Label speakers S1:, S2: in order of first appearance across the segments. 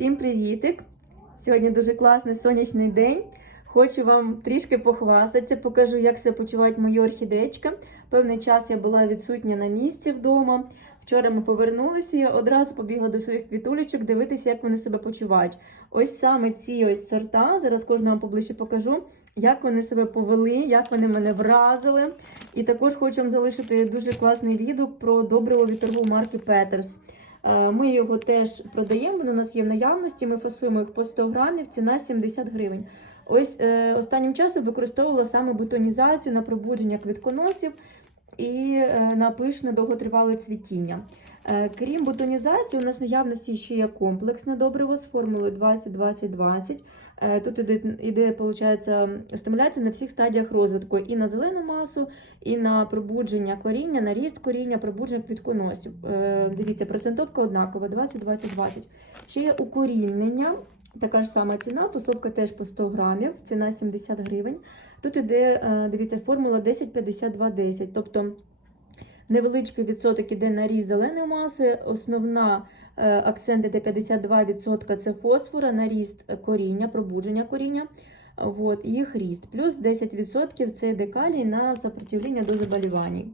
S1: Всім привітик! Сьогодні дуже класний сонячний день. Хочу вам трішки похвастатися, покажу, як себе почувають мої орхідечки. Певний час я була відсутня на місці вдома. Вчора ми повернулися і одразу побігла до своїх квітулечок дивитися, як вони себе почувають. Ось саме ці ось сорта. Зараз кожного поближче покажу, як вони себе повели, як вони мене вразили. І також хочу вам залишити дуже класний відгук про добриво від торгову марки Петерс. Е, Ми його теж продаємо, воно у нас є в наявності. Ми фасуємо їх по 100 грамів, ціна 70 гривень. Ось е, останнім часом використовувала саме бутонізацію на пробудження квітконосів і е, на пишне довготривале цвітіння. Е, Крім бутонізації, у нас наявності ще є комплексне добриво з формулою 20-20-20. Е, Тут іде, іде стимуляція на всіх стадіях розвитку і на зелену масу, і на пробудження коріння, на ріст коріння, пробудження квітконосів. Е, Дивіться, процентовка однакова 20-20-20. Ще є укорінення. Така ж сама ціна, посовка теж по 100 грамів, ціна 70 гривень. Тут іде, е, дивіться, формула 10-52-10, тобто невеличкий відсоток іде на ріст зеленої маси, основна е, акцент іде 52% це фосфора, на ріст коріння, пробудження коріння, от, їх ріст. Плюс 10% це йде калій на сопротивлення до заболівань.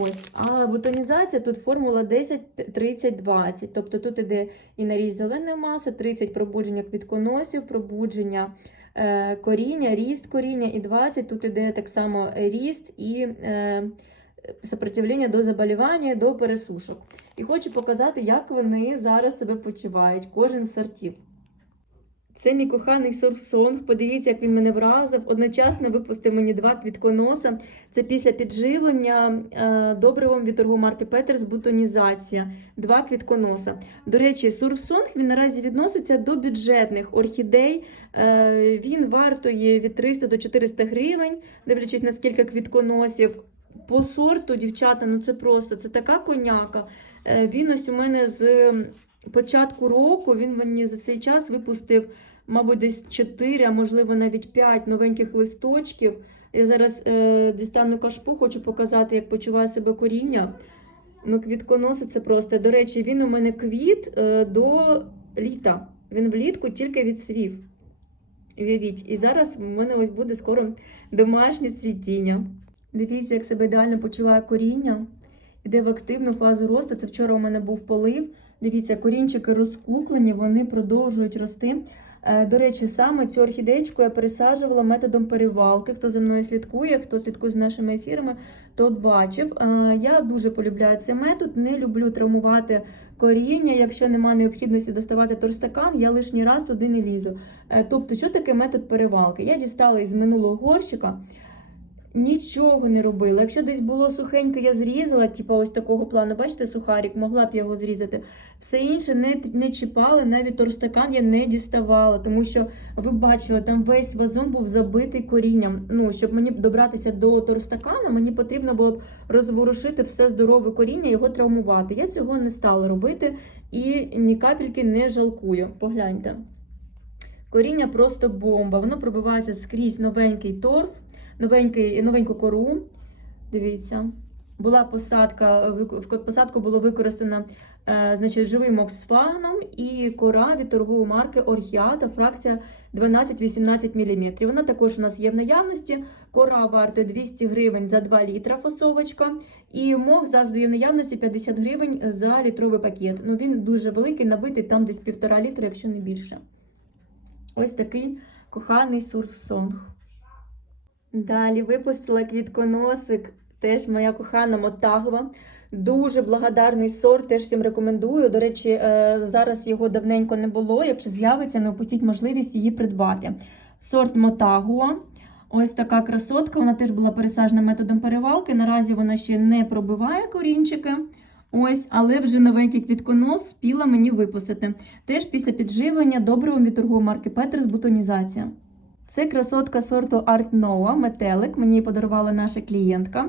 S1: Ось, а бутонізація тут формула 10-30-20. Тобто тут іде і на ріст зеленої маси, 30 пробудження квітконосів, пробудження е, коріння, ріст коріння, і 20 тут іде так само ріст і е, сопротивлення до заболівання, до пересушок. І хочу показати, як вони зараз себе почувають, кожен з сортів. Це мій коханий сурфсонг. Подивіться, як він мене вразив. Одночасно випустив мені два квітконоса. Це після підживлення е, добривом від торгомарки Петерс бутонізація. Два квітконоса. До речі, сурфсонг він наразі відноситься до бюджетних орхідей. Е, він вартує від 300 до 400 гривень, дивлячись на скільки квітконосів. По сорту, дівчата, ну це просто це така коняка. Е, він ось у мене з початку року він мені за цей час випустив, мабуть, десь 4, а можливо навіть 5 новеньких листочків. Я зараз е, дістану кашпу, хочу показати, як почуває себе коріння. Ну, квітконоси це просто. До речі, він у мене квіт е, до літа. Він влітку тільки відсвів. Уявіть. І зараз в мене ось буде скоро домашнє цвітіння. Дивіться, як себе ідеально почуває коріння. Іде в активну фазу росту. Це вчора у мене був полив. Дивіться, корінчики розкуклені, вони продовжують рости. Е, До речі, саме цю орхідеєчку я пересаджувала методом перевалки. Хто за мною слідкує, хто слідкує з нашими ефірами, тот бачив. Е, Я дуже полюбляю цей метод, не люблю травмувати коріння. Якщо немає необхідності доставати торстакан, я лишній раз туди не лізу. Е, Тобто, що таке метод перевалки? Я дістала із минулого горщика. Нічого не робила. Якщо десь було сухеньке, я зрізала, типу ось такого плану, бачите, сухарик, могла б його зрізати. Все інше не, не чіпала, навіть торстакан я не діставала, тому що ви бачили, там весь вазон був забитий корінням. Ну, щоб мені добратися до торстакана, мені потрібно було б розворушити все здорове коріння, його травмувати. Я цього не стала робити і ні капельки не жалкую. Погляньте. Коріння просто бомба. Воно пробивається скрізь новенький торф новенький, новеньку кору. Дивіться, була посадка, в посадку було використано е, значить, живий мох з фагном і кора від торгової марки Орхіата, фракція 12-18 мм. Вона також у нас є в наявності. Кора вартує 200 гривень за 2 літра фасовочка. І мох завжди є в наявності 50 гривень за літровий пакет. Ну Він дуже великий, набитий там десь півтора літра, якщо не більше. Ось такий коханий сурфсонг. Далі випустила квітконосик, теж моя кохана Мотагова. Дуже благодарний сорт, теж всім рекомендую. До речі, е, зараз його давненько не було. Якщо з'явиться, не опустіть можливість її придбати. Сорт Мотагуа. Ось така красотка. Вона теж була пересаджена методом перевалки. Наразі вона ще не пробиває корінчики. Ось, але вже новенький квітконос спіла мені випустити. Теж після підживлення добривом від торгової марки Петерс бутонізація. Це красотка сорту Art Noah, метелик. Мені подарувала наша клієнтка.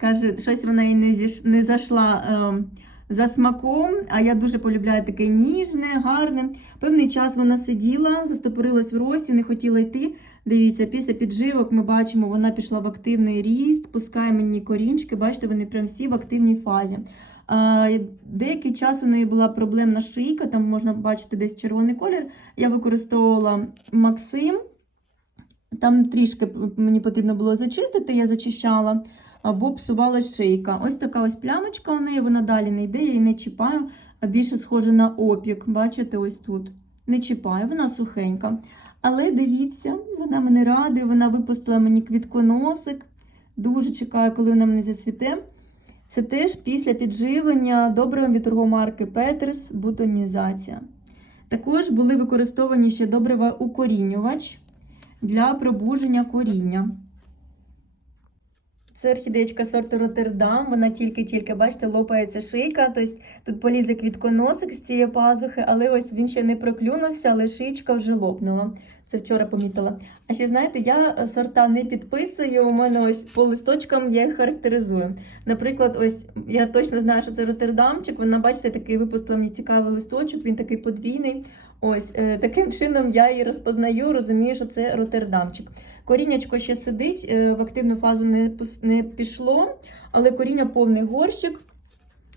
S1: Каже, щось вона їй не, зіш... не зайшла е, за смаком, а я дуже полюбляю таке ніжне, гарне. Певний час вона сиділа, застопорилась в рості, не хотіла йти. Дивіться, після підживок ми бачимо, вона пішла в активний ріст, пускає мені корінчики. Бачите, вони прям всі в активній фазі. Деякий час у неї була проблемна шийка, там можна бачити десь червоний колір. Я використовувала Максим. Там трішки мені потрібно було зачистити, я зачищала, або псувалась шийка. Ось така ось плямочка у неї, вона далі не йде, я її не чіпаю, а більше схоже на опік. Бачите, ось тут. Не чіпаю, вона сухенька. Але дивіться, вона мене радує, вона випустила мені квітконосик. Дуже чекаю, коли вона мене зацвіте. Це теж після підживлення добривом від торгомарки Петерс бутонізація. Також були використовані ще добрива укорінювач для пробудження коріння. Це орхідеєчка сорту Роттердам. Вона тільки-тільки, бачите, лопається шийка. Тобто тут полізе квітконосик з цієї пазухи, але ось він ще не проклюнувся, але шийка вже лопнула. Це вчора помітила. А ще знаєте, я сорта не підписую. У мене ось по листочкам я їх характеризую. Наприклад, ось я точно знаю, що це Роттердамчик. Вона, бачите, такий випустила мені цікавий листочок, він такий подвійний. Ось е, таким чином я її розпознаю, розумію, що це Роттердамчик. Коріннячко ще сидить, е, в активну фазу не, не пішло, але коріння повний горщик.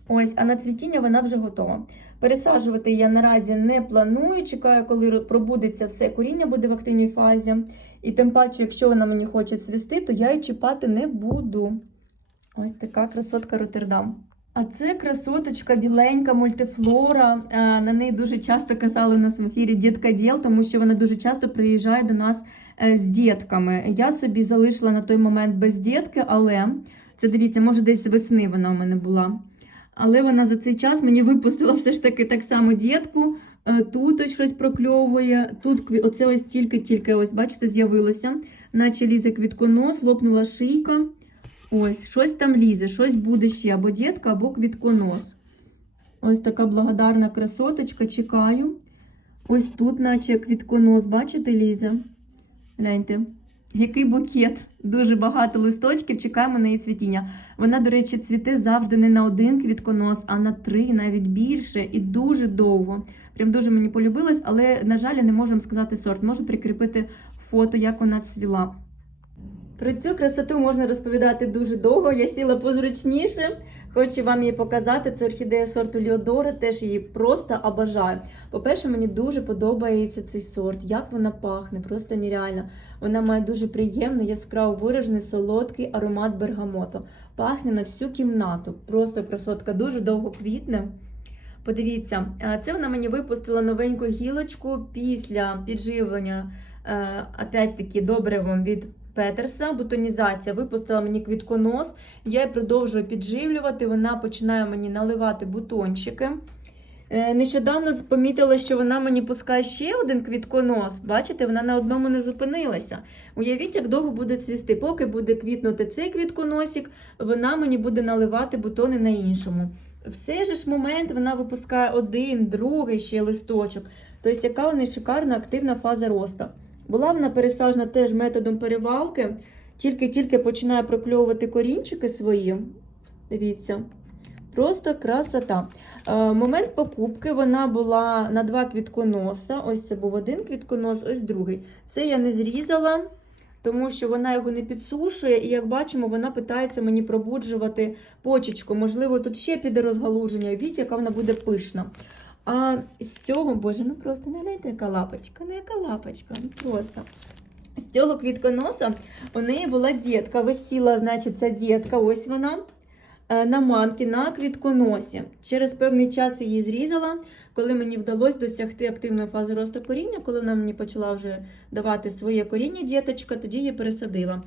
S1: Ось, а на цвітіння вона вже готова. Пересаджувати я наразі не планую. Чекаю, коли пробудеться все коріння, буде в активній фазі. І тим паче, якщо вона мені хоче цвісти, то я її чіпати не буду. Ось така красотка Роттердам. А це красоточка біленька мультифлора. Е, На неї дуже часто казали у нас в ефірі дітка діл, тому що вона дуже часто приїжджає до нас е, з дітками. Я собі залишила на той момент без дітки, але це дивіться, може десь з весни вона у мене була. Але вона за цей час мені випустила все ж таки так само дітку. Е, Тут ось щось прокльовує. Тут оце ось тільки-тільки, ось, бачите, з'явилося. Наче лізе квітконос, лопнула шийка. Ось, щось там лізе, щось буде ще, або дітка, або квітконос. Ось така благодарна красоточка, чекаю. Ось тут, наче квітконос, бачите, лізе? Гляньте. Який букет. Дуже багато листочків, чекаємо на її цвітіння. Вона, до речі, цвіте завжди не на один квітконос, а на три, навіть більше, і дуже довго. Прям дуже мені полюбилось, але, на жаль, я не можу сказати сорт. Можу прикріпити фото, як вона цвіла. Про цю красоту можна розповідати дуже довго. Я сіла позручніше. Хочу вам її показати. Це орхідея сорту Ліодора, теж її просто обожаю. По-перше, мені дуже подобається цей сорт, як вона пахне, просто нереально. Вона має дуже приємний, яскраво виражений, солодкий аромат бергамото. Пахне на всю кімнату. Просто красотка дуже довго квітне. Подивіться, е, це вона мені випустила новеньку гілочку після підживлення, е, опять-таки, добривом від Петерса, бутонізація. Випустила мені квітконос. Я її продовжую підживлювати. Вона починає мені наливати бутончики. Е, Нещодавно помітила, що вона мені пускає ще один квітконос. Бачите, вона на одному не зупинилася. Уявіть, як довго буде цвісти. Поки буде квітнути цей квітконосик, вона мені буде наливати бутони на іншому. В цей же ж момент вона випускає один, другий ще листочок. Тобто, яка у неї шикарна активна фаза росту. Була вона пересаджена теж методом перевалки, тільки-тільки починає прокльовувати корінчики свої. Дивіться, просто красота. Е, момент покупки вона була на два квітконоса. Ось це був один квітконос, ось другий. Це я не зрізала, тому що вона його не підсушує, і як бачимо, вона питається мені пробуджувати почечку. Можливо, тут ще піде розгалуження. Віть, яка вона буде пишна. А з цього, боже, ну просто не гляньте, яка лапочка, ну яка лапочка, ну просто. З цього квітконоса у неї була дітка. Висіла, значить, ця дітка, ось вона е, на мамки на квітконосі. Через певний час її зрізала, коли мені вдалося досягти активної фази росту коріння, коли вона мені почала вже давати своє коріння діточка, тоді її пересадила.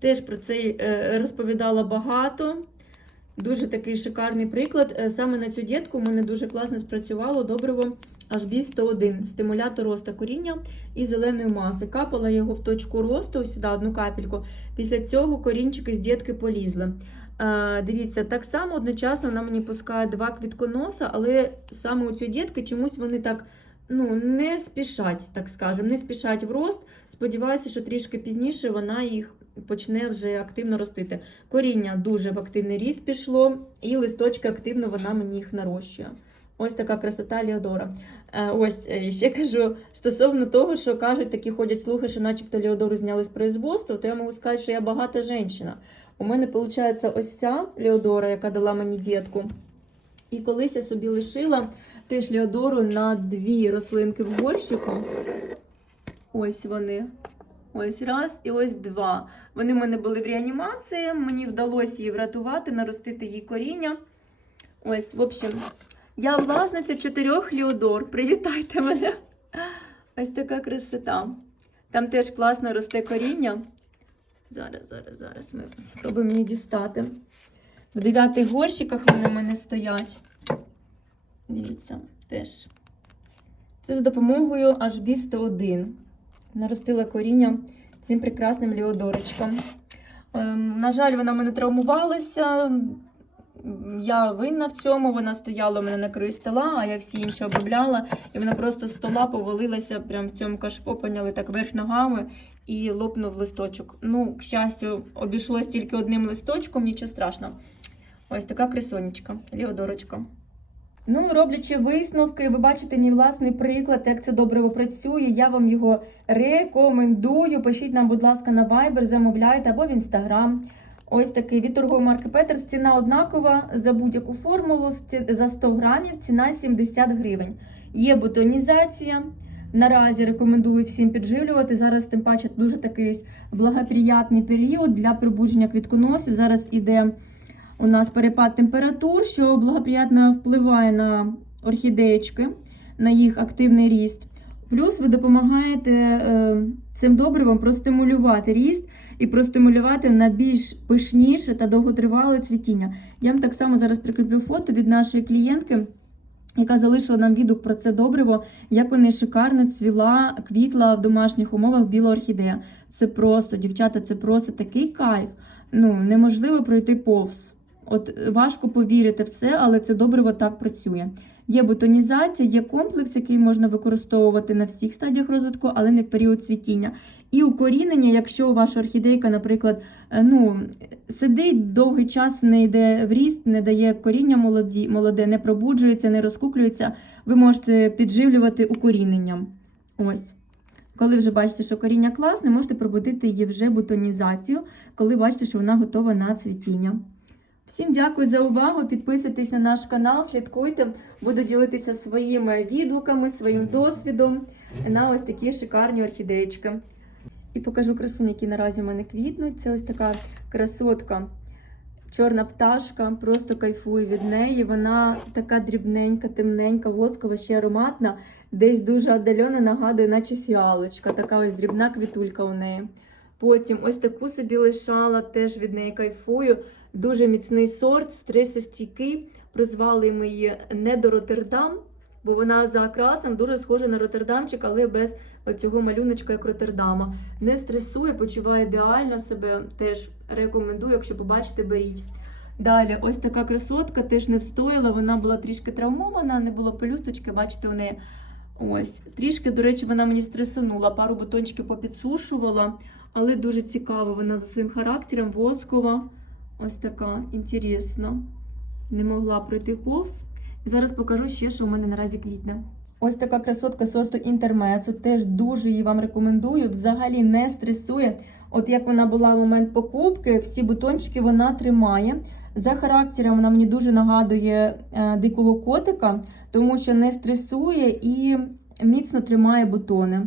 S1: Теж про це е, розповідала багато. Дуже такий шикарний приклад. Е, Саме на цю дітку в мене дуже класно спрацювало добриво HB101, стимулятор росту коріння і зеленої маси. Капала його в точку росту, ось сюди одну капельку. Після цього корінчики з дітки полізли. Е, Дивіться, так само одночасно вона мені пускає два квітконоса, але саме у цієї дітки чомусь вони так ну, не спішать, так скажемо, не спішать в рост. Сподіваюся, що трішки пізніше вона їх почне вже активно ростити. Коріння дуже в активний ріст пішло, і листочки активно вона мені їх нарощує. Ось така красота Леодора. Е, Ось е, ще кажу стосовно того, що кажуть, такі ходять слухи, що начебто Леодору зняли з производства, то я можу сказати, що я багата жінка. У мене виходить ось ця Леодора, яка дала мені дітку. І колись я собі лишила теж Леодору на дві рослинки в горщику. Ось вони. Ось раз і ось два. Вони в мене були в реанімації. Мені вдалося її врятувати, наростити їй коріння. Ось, в общем, я власниця чотирьох Леодор. Привітайте мене. Ось така красота. Там теж класно росте коріння. Зараз, зараз, зараз ми спробуємо її дістати. В дев'ятих горщиках вони в мене стоять. Дивіться, теж. Це за допомогою HB 101. Наростила коріння цим прекрасним ліодорочком. Ем, на жаль, вона в мене травмувалася. Я винна в цьому, вона стояла у мене на краю стола, а я всі інші обробляла. І вона просто з стола повалилася прямо в цьому кашпо, поняли так верх ногами і лопнув листочок. Ну, к щастю, обійшлось тільки одним листочком, нічого страшного. Ось така крисонечка, ліодорочка. Ну, роблячи висновки, ви бачите мій власний приклад, як це добре працює. Я вам його рекомендую. Пишіть нам, будь ласка, на Viber, замовляйте або в Instagram. Ось такий від торгової марки Петерс. Ціна однакова за будь-яку формулу. За 100 грамів ціна 70 гривень. Є бутонізація. Наразі рекомендую всім підживлювати. Зараз, тим паче, дуже такий благоприятний період для пробудження квітконосів. Зараз іде у нас перепад температур, що благоприятно впливає на орхідеєчки, на їх активний ріст. Плюс ви допомагаєте е, цим добривом простимулювати ріст і простимулювати на більш пишніше та довготривале цвітіння. Я вам так само зараз прикріплю фото від нашої клієнтки, яка залишила нам відгук про це добриво, як вони шикарно цвіла, квітла в домашніх умовах біла орхідея. Це просто, дівчата, це просто такий кайф. Ну, неможливо пройти повз. От важко повірити в це, але це добриво так працює. Є бутонізація, є комплекс, який можна використовувати на всіх стадіях розвитку, але не в період цвітіння. І укорінення, якщо ваша орхідейка, наприклад, е, ну, сидить довгий час, не йде в ріст, не дає коріння молоді, молоде, не пробуджується, не розкуклюється, ви можете підживлювати укоріненням. Ось. Коли вже бачите, що коріння класне, можете пробудити її вже бутонізацію, коли бачите, що вона готова на цвітіння. Всім дякую за увагу. Підписуйтесь на наш канал, слідкуйте, буду ділитися своїми відгуками, своїм досвідом на ось такі шикарні орхідеєчки. І покажу красунь, які наразі в мене квітнуть. Це ось така красотка, чорна пташка, просто кайфую від неї. Вона така дрібненька, темненька, воскова, ще ароматна, десь дуже отдалено нагадує, наче фіалочка. Така ось дрібна квітулька у неї. Потім ось таку собі лишала, теж від неї кайфую. Дуже міцний сорт, стресостійкий. Прозвали ми її не до Роттердам, бо вона за окрасом дуже схожа на Роттердамчик, але без цього малюночка, як Роттердама. Не стресує, почуває ідеально себе. Теж рекомендую, якщо побачите, беріть. Далі, ось така красотка теж не встояла. Вона була трішки травмована, не було пелюсточки, бачите, неї ось. Трішки, до речі, вона мені стресанула, пару бутончиків попідсушувала, але дуже цікава вона за своїм характером, воскова. Ось така інтересна. Не могла пройти повз. І зараз покажу ще, що у мене наразі квітне. Ось така красотка сорту інтермецо. Теж дуже її вам рекомендую. Взагалі не стресує. От як вона була в момент покупки, всі бутончики вона тримає. За характером вона мені дуже нагадує е, дикого котика, тому що не стресує і міцно тримає бутони.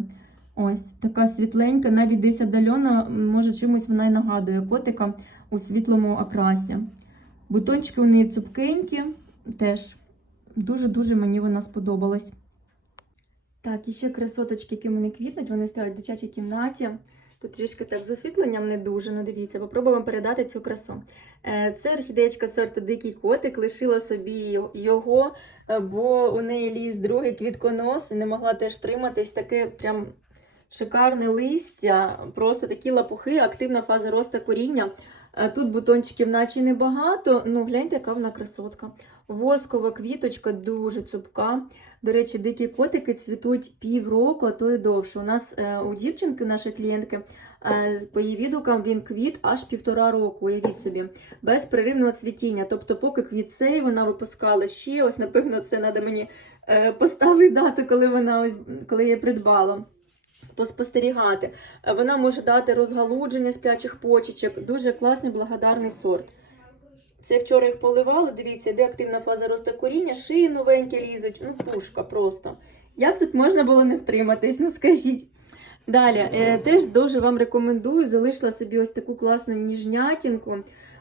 S1: Ось така світленька, навіть десь отдалено, може чимось вона й нагадує котика у світлому окрасі. Бутончики у неї цупкенькі, теж дуже-дуже мені вона сподобалась. Так, і ще красоточки, які в мене квітнуть, вони стоять в дитячій кімнаті. Тут трішки так з освітленням не дуже, ну дивіться, попробуємо передати цю красу. Е, Це орхідеєчка сорту Дикий котик, лишила собі його, е, бо у неї ліз другий квітконос і не могла теж триматись. Таке прям шикарне листя, просто такі лапухи, активна фаза росту коріння. Е, Тут бутончиків наче небагато, ну гляньте, яка вона красотка. Воскова квіточка дуже цупка. До речі, дикі котики цвітуть півроку, а то й довше. У нас е, у дівчинки, нашої клієнтки, е, по її відгукам він квіт аж півтора року, уявіть собі, без переривного цвітіння. Тобто, поки квіт цей вона випускала ще, ось, напевно, це треба мені поставити дату, коли вона ось коли я придбала. Поспостерігати. Е, Вона може дати розгалудження сплячих почечок. Дуже класний благодарний сорт. Це вчора їх поливали. Дивіться, де активна фаза росту коріння, шиї новенькі лізуть. Ну, пушка просто. Як тут можна було не втриматись? Ну скажіть. Далі, е, теж дуже вам рекомендую. Залишила собі ось таку класну ніжнятінку.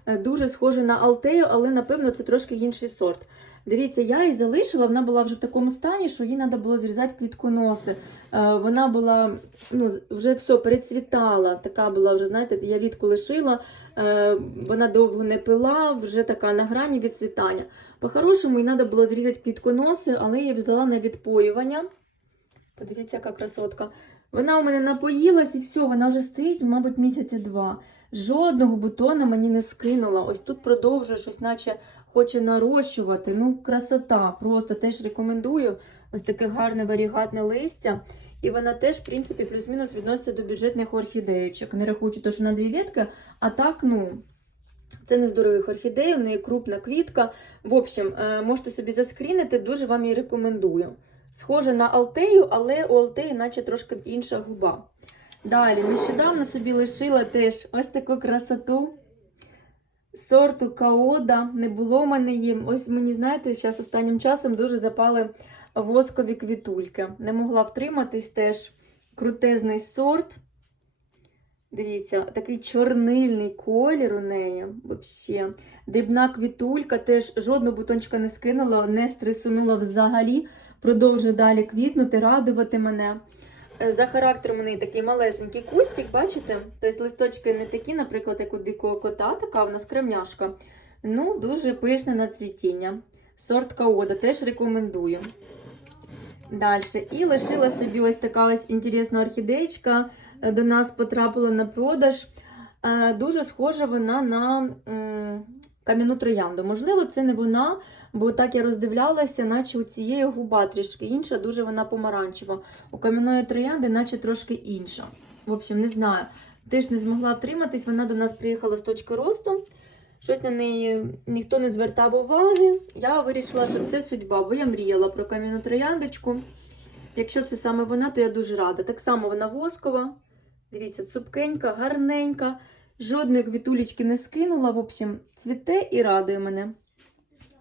S1: Е, Дуже схожа на Алтею, але напевно це трошки інший сорт. Дивіться, я її залишила, вона була вже в такому стані, що їй треба було зрізати квітконоси. Е, Вона була ну, вже все перецвітала. Така була вже, знаєте, я відку лишила, е, вона довго не пила, вже така на грані відцвітання. По-хорошому, їй треба було зрізати квітконоси, але я її взяла на відпоювання. Подивіться, яка красотка. Вона у мене напоїлась і все, вона вже стоїть, мабуть, місяці два. Жодного бутона мені не скинула. Ось тут продовжує щось, наче хоче нарощувати. Ну, красота. Просто теж рекомендую. Ось таке гарне варігатне листя. І вона теж, в принципі, плюс-мінус відноситься до бюджетних орхідеєчок. Не рахуючи те, що на дві ветки, а так, ну. Це не з дорогих орхідей, у неї крупна квітка. В общем, е, можете собі заскрінити, дуже вам її рекомендую. Схоже на Алтею, але у Алтеї наче трошки інша губа. Далі, нещодавно собі лишила теж ось таку красоту сорту Каода. Не було в мене їм. Ось мені, знаєте, зараз останнім часом дуже запали воскові квітульки. Не могла втриматись теж крутезний сорт. Дивіться, такий чорнильний колір у неї. Вообще. Дрібна квітулька, теж жодного бутончика не скинула, не стресунула взагалі. Продовжує далі квітнути, радувати мене. Е, За характером у неї такий малесенький кустик, бачите? Тобто листочки не такі, наприклад, як у дикого кота, така в нас кремняшка. Ну, дуже пишне на цвітіння. Сорт Каода теж рекомендую. Далі. І лишила собі ось така ось інтересна орхідеєчка. Е, До нас потрапила на продаж. Е, Дуже схожа вона на кам'яну троянду. Можливо, це не вона, бо так я роздивлялася, наче у цієї губа трішки інша, дуже вона помаранчева. У кам'яної троянди, наче трошки інша. В общем, не знаю. Теж не змогла втриматись, вона до нас приїхала з точки росту. Щось на неї ніхто не звертав уваги. Я вирішила, що це судьба, бо я мріяла про кам'яну трояндочку. Якщо це саме вона, то я дуже рада. Так само вона воскова. Дивіться, цупкенька, гарненька. Жодної квітулечки не скинула. В общем, цвіте і радує мене.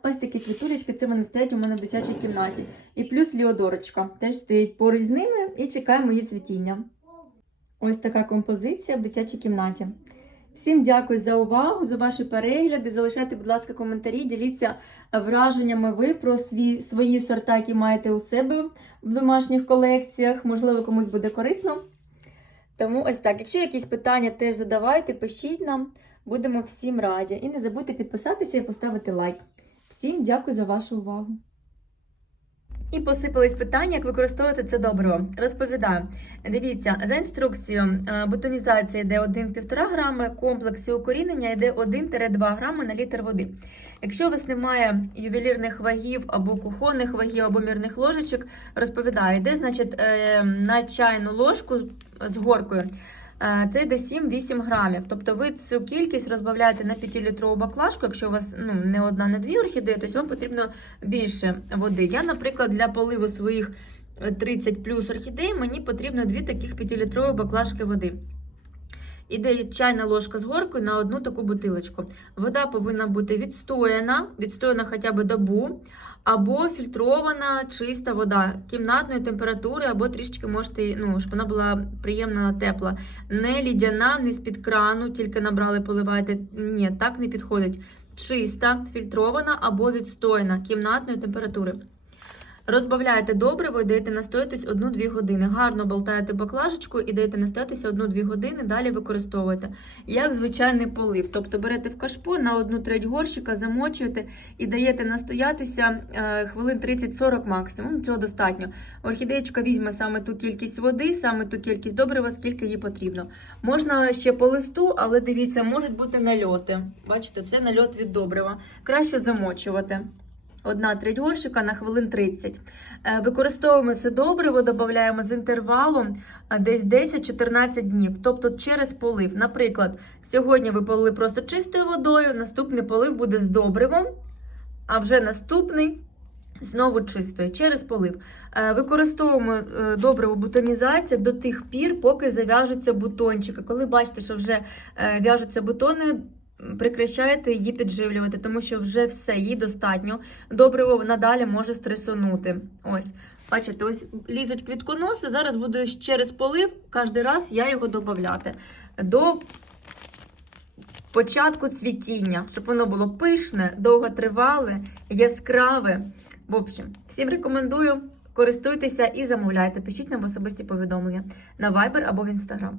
S1: Ось такі квітулечки, це вони стоять у мене в дитячій кімнаті. І плюс ліодорочка теж стоїть поруч з ними і чекає мої цвітіння. Ось така композиція в дитячій кімнаті. Всім дякую за увагу, за ваші перегляди. Залишайте, будь ласка, коментарі, діліться враженнями ви про свій, свої сорта, які маєте у себе в домашніх колекціях. Можливо, комусь буде корисно. Тому ось так. Якщо якісь питання, теж задавайте, пишіть нам. Будемо всім раді. І не забудьте підписатися і поставити лайк. Всім дякую за вашу увагу. І посипались питання, як використовувати це добриво. Розповідаю. Дивіться, за інструкцією, е, бутонізація йде 1-1,5 грами, комплексі укорінення йде 1-2 грами на літр води. Якщо у вас немає ювелірних вагів або кухонних вагів, або мірних ложечок, розповідаю, йде, значить, е, на чайну ложку з горкою. Е, Це йде 7-8 грамів. Тобто ви цю кількість розбавляєте на 5-літрову баклажку, якщо у вас ну, не одна, не дві орхідеї, то вам потрібно більше води. Я, наприклад, для поливу своїх 30 плюс орхідей мені потрібно дві таких 5-літрові баклажки води. Іде чайна ложка з горкою на одну таку бутилочку. Вода повинна бути відстояна, відстояна хоча б добу, або фільтрована чиста вода кімнатної температури, або трішечки можете, ну, щоб вона була приємна тепла. Не лідяна, не з-під крану, тільки набрали, поливаєте. Ні, так не підходить. Чиста, фільтрована або відстояна кімнатної температури. Розбавляєте добриво і даєте настоятись 1-2 години. Гарно болтаєте баклажечку і даєте настоятися 1-2 години, далі використовуєте. Як звичайний полив. Тобто берете в кашпо на 1 треть горщика, замочуєте і даєте настоятися е, хвилин 30-40 максимум. Цього достатньо. Орхідеєчка візьме саме ту кількість води, саме ту кількість добрива, скільки їй потрібно. Можна ще по листу, але дивіться, можуть бути нальоти. Бачите, це нальот від добрива. Краще замочувати. Одна треть горщика на хвилин 30. Е, Використовуємо це добриво, додаємо з інтервалом е, десь 10-14 днів, тобто через полив. Наприклад, сьогодні ви полили просто чистою водою, наступний полив буде з добривом, а вже наступний знову чистою, через полив. Е, Використовуємо добриво бутонізація до тих пір, поки зав'яжуться бутончики. Коли бачите, що вже в'яжуться бутони, Прекращайте її підживлювати, тому що вже все їй достатньо. Добриво надалі може стресонути. Ось, бачите, ось лізуть квітконоси. Зараз буду через полив, кожен раз я його додати. До початку цвітіння, щоб воно було пишне, довготривале, яскраве. В общем, всім рекомендую. Користуйтеся і замовляйте. Пишіть нам в особисті повідомлення на Viber або в Instagram.